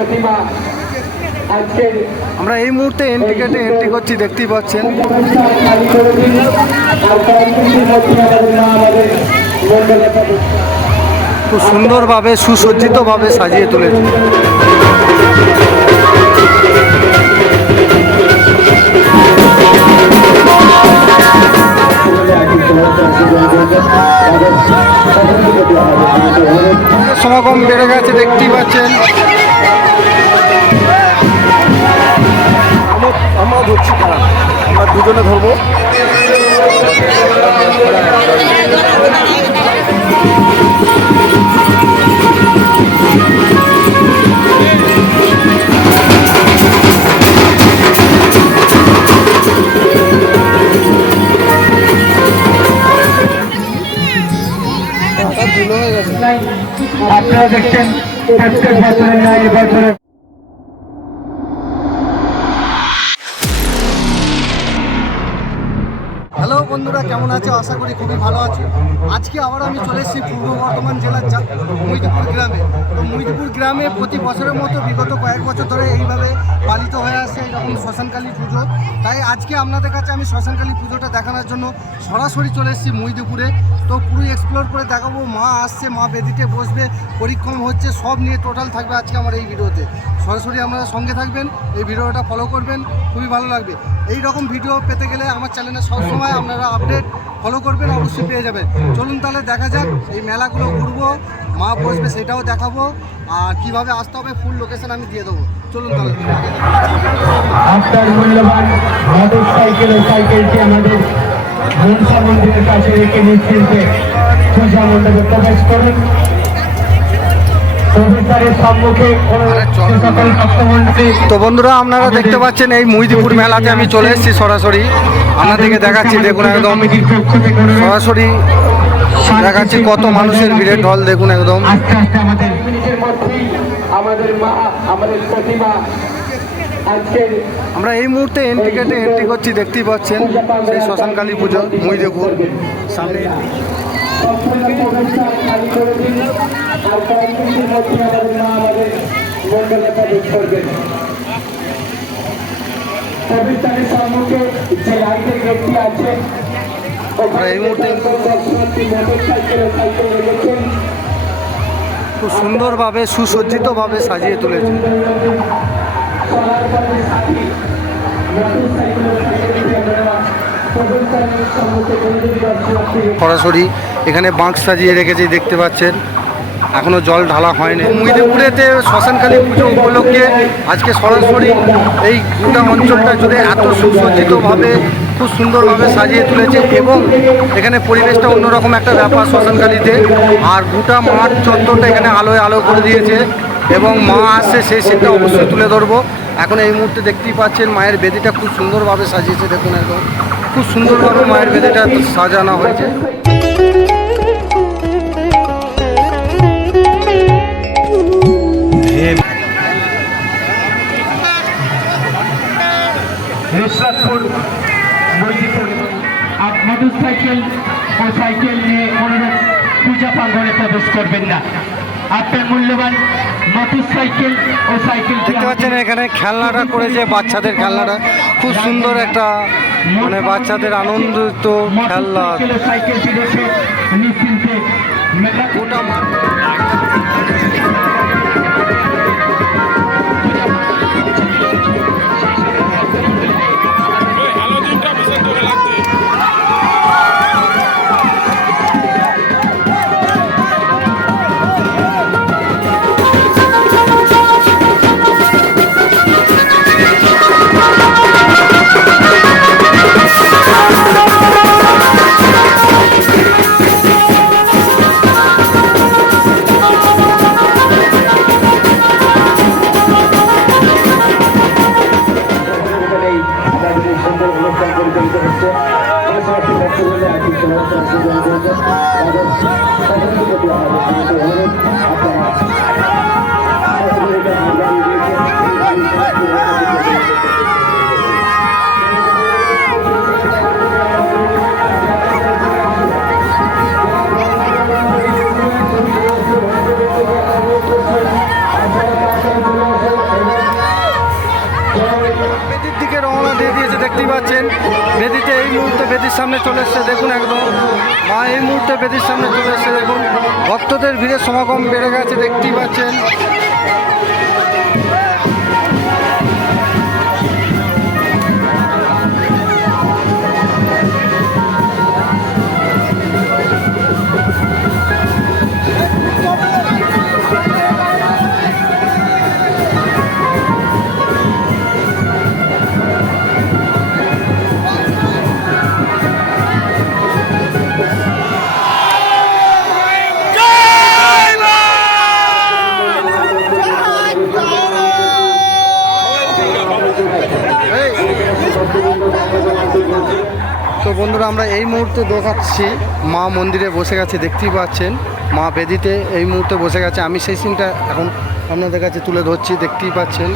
প্রতিমা আমরা এই মুহূর্তে এন্ট্রি গেটে এন্ট্রি করছি দেখতেই পাচ্ছেন। খুব সুন্দরভাবে সুসজ্জিতভাবে সাজিয়ে তুলেছে। সমাগম বেড়ে গেছে দেখতেই পাচ্ছেন। আমরা দুজনে ধরবো। আপনারা দেখছেন প্রত্যেক বছরের ন্যায় এবছরে বন্ধুরা, কেমন আছে? আশা করি খুবই ভালো আছে। আজকে আবার আমি চলে এসেছি পূর্ব বর্ধমান জেলার যা মহিদপুর গ্রামে। তো মহিদপুর গ্রামে প্রতি বছরের মতো বিগত কয়েক বছর ধরে এইভাবে পালিত হয়ে আসছে এরকম শ্মশানকালী পুজো। তাই আজকে আপনাদের কাছে আমি শ্মশানকালী পুজোটা দেখানোর জন্য সরাসরি চলে এসেছি মহিদপুরে। তো পুরো এক্সপ্লোর করে দেখাবো, মা আসছে, মা বেদিতে বসবে পরীক্ষণ হচ্ছে, সব নিয়ে টোটাল থাকবে আজকে আমার এই ভিডিওতে। সরাসরি আপনারা সঙ্গে থাকবেন, এই ভিডিওটা ফলো করবেন, খুবই ভালো লাগবে। এই রকম ভিডিও পেতে গেলে আমার চ্যানেলে সবসময় আপনারা আপডেট ফলো করবেন, অবশ্যই পেয়ে যাবেন। চলুন তাহলে দেখা যাক, এই মেলাগুলো ঘুরবো মা বসবে সেটাও দেখাবো আর কীভাবে আসতে হবে ফুল লোকেশন আমি দিয়ে দেবো। চলুন তাহলে আপনার মূল্যবান মোটর সাইকেল সাইকেলটি আমাদের মনসা মন্দিরের কাছে রেখে নিশ্চিন্তে পূজা মণ্ডপে প্রবেশ করুন। প্রবেশদ্বারের সম্মুখে কোনো যে সকল ভক্তমণ্ডলী। তো বন্ধুরা আপনারা দেখতে পাচ্ছেন এই মহিদিপুর মেলাতে আমি চলে এসেছি সরাসরি। আপনাদেরকে দেখাচ্ছি দেখুন একদম কমিটির পক্ষ থেকে সরাসরি দেখাচ্ছি কত মানুষের ভিড়ের ঢল দেখুন একদম। আস্তে আস্তে আমাদের আমাদের মা আমাদের প্রতিমা আমরা এই মুহূর্তে এন্ট্রি গেটে এন্ট্রি করছি দেখতেই পাচ্ছেন সেই শ্মশানকালী পুজো মহিদেপুর সামনে। সম্পূর্ণ প্রবেশটা খালি করে দিন আর কয়েকদিনের মধ্যে আমাদের মা আমাদের মন্ডলে প্রবেশ করবেন। প্রবেশদ্বারের সম্মুখে যে লাইটের গেটটি আছে খুব সুন্দরভাবে, সুসজ্জিতভাবে সাজিয়ে তুলেছে। সরাসরি এখানে বাঁক সাজিয়ে রেখেছে, দেখতে পাচ্ছেন। এখনও জল ঢালা হয়নি। মহিদেপুরেতে শ্মশানকালী পুজো উপলক্ষে আজকে সরাসরি এই গোটা অঞ্চলটা জুড়ে এত সুসজ্জিতভাবে খুব সুন্দরভাবে সাজিয়ে তুলেছে এবং এখানে পরিবেশটা অন্যরকম একটা ব্যাপার শ্মশানকালীতে আর গোটা মাঠ চত্বরটা এখানে আলোয় আলো করে দিয়েছে এবং মা আসছে সেই সেটা অবশ্যই তুলে ধরবো। এখন এই মুহূর্তে দেখতেই পাচ্ছেন মায়ের বেদিটা খুব সুন্দরভাবে সাজিয়েছে, দেখুন একদম। খুব সুন্দরভাবে মায়ের বেদিটা সাজানো হয়েছে। সাইকেল ও সাইকেল নিয়ে পূজা প্রাঙ্গনে প্রবেশ করবেন না। আপনার মূল্যবান সাইকেল ও সাইকেল দেখতে পাচ্ছেন এখানে খেলনাটা করেছে বাচ্চাদের খেলনাটা। খুব সুন্দর একটা মানে বাচ্চাদের আনন্দিত খেলনা। সাইকেলটি রেখে নিশ্চিন্তে মেলা বেদির সামনে চলে এসছে, দেখুন একদম। মা, এই মুহূর্তে বেদির সামনে চলে এসছে, দেখুন। ভক্তদের ভিড়ের সমাগম বেড়ে গেছে, দেখতেই পাচ্ছেন। তো বন্ধুরা, আমরা এই মুহূর্তে দেখাচ্ছি মা মন্দিরে বসে গেছে, দেখতেই পাচ্ছেন। মা বেদিতে এই মুহূর্তে বসে গেছে। আমি সেই সিনটা এখন আপনাদের কাছে তুলে ধরছি, দেখতেই পাচ্ছেন।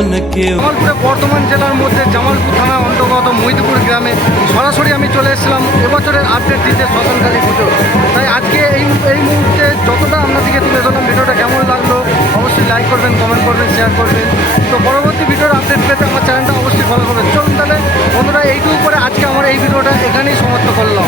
জামালপুরে বর্ধমান জেলার মধ্যে জামালপুর থানার অন্তর্গত মহিদপুর গ্রামে সরাসরি আমি চলে এসেছিলাম। এবছরের আপডেট দিতে শ্মশানকালী পুজো। তাই আজকে এই এই মুহূর্তে যতটা আপনাদেরকে তুলে ধরলাম, ভিডিওটা কেমন লাগল অবশ্যই লাইক করবেন কমেন্ট করবেন শেয়ার করবেন। তো পরবর্তী ভিডিওর আপডেট পেতে আমার চ্যানেলটা অবশ্যই ফলো করবেন। চলুন তাহলে বন্ধুরা, এইটুকু করে আজকে আমার এই ভিডিওটা এখানেই সমাপ্ত করলাম।